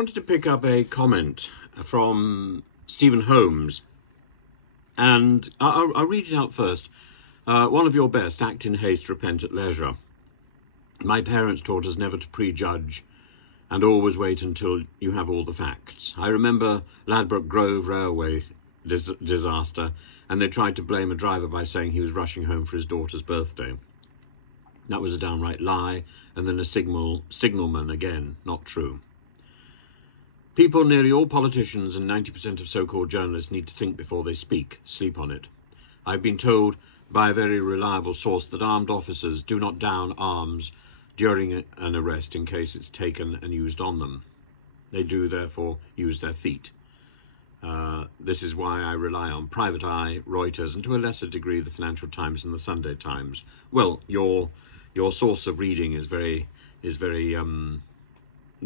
wanted to pick up a comment from Stephen Holmes, and I'll read it out first. One of your best, act in haste, repent at leisure. My parents taught us never to prejudge and always wait until you have all the facts. I remember Ladbroke Grove Railway disaster, and they tried to blame a driver by saying he was rushing home for his daughter's birthday. That was a downright lie, and then a signalman again, not true. People, nearly all politicians and 90% of so-called journalists need to think before they speak. Sleep on it. I've been told by a very reliable source that armed officers do not down arms during an arrest in case it's taken and used on them. They do therefore use their feet. This is why I rely on Private Eye, Reuters, and to a lesser degree the Financial Times and the Sunday Times. Well, your source of reading is very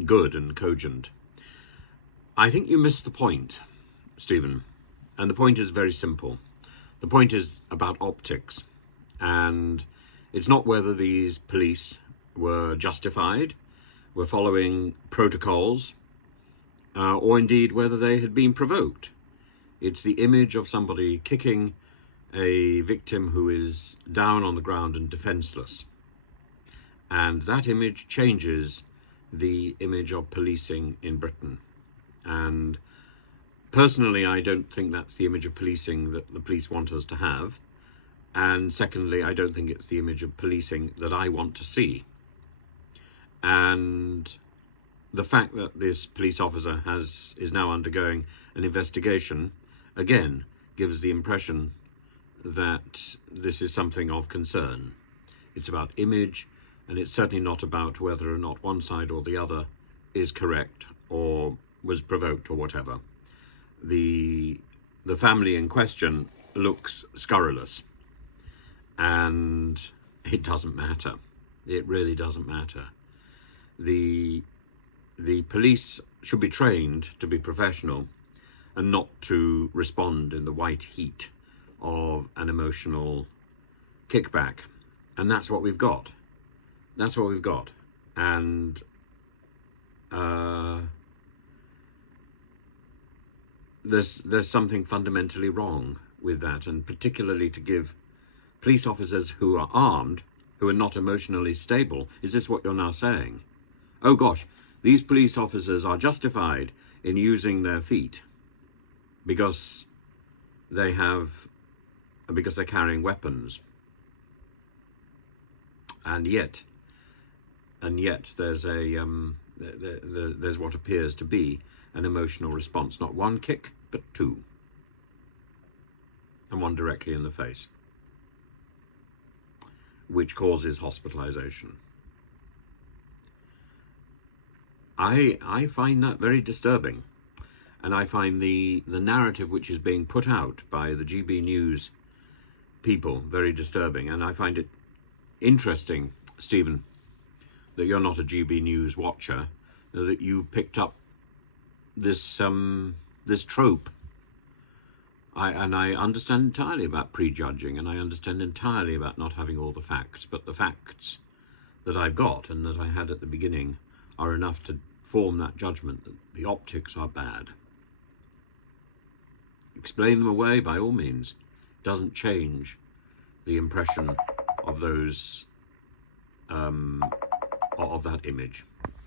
good and cogent. I think you missed the point, Stephen, and the point is very simple. The point is about optics, and it's not whether these police were justified, were following protocols, or indeed whether they had been provoked. It's the image of somebody kicking a victim who is down on the ground and defenseless. And that image changes the image of policing in Britain. And personally, I don't think that's the image of policing that the police want us to have. And secondly, I don't think it's the image of policing that I want to see. And the fact that this police officer is now undergoing an investigation, again, gives the impression that this is something of concern. It's about image, and it's certainly not about whether or not one side or the other is correct or was provoked or whatever. The family in question looks scurrilous, and it doesn't matter. It really doesn't matter. The police should be trained to be professional and not to respond in the white heat of an emotional kickback. And that's what we've got. That's what we've got. And there's something fundamentally wrong with that, and particularly to give police officers who are armed, who are not emotionally stable. Is this what you're now saying? Oh gosh, these police officers are justified in using their feet because they're carrying weapons. And yet there's there's what appears to be an emotional response. Not one kick, but two. And one directly in the face, which causes hospitalization. I find that very disturbing. And I find the narrative which is being put out by the GB News people very disturbing. And I find it interesting, Stephen, that you're not a GB News watcher, that you picked up this trope. I understand entirely about prejudging, and I understand entirely about not having all the facts, but the facts that I've got and that I had at the beginning are enough to form that judgment that the optics are bad. Explain them away by all means. Doesn't change the impression of those of that image.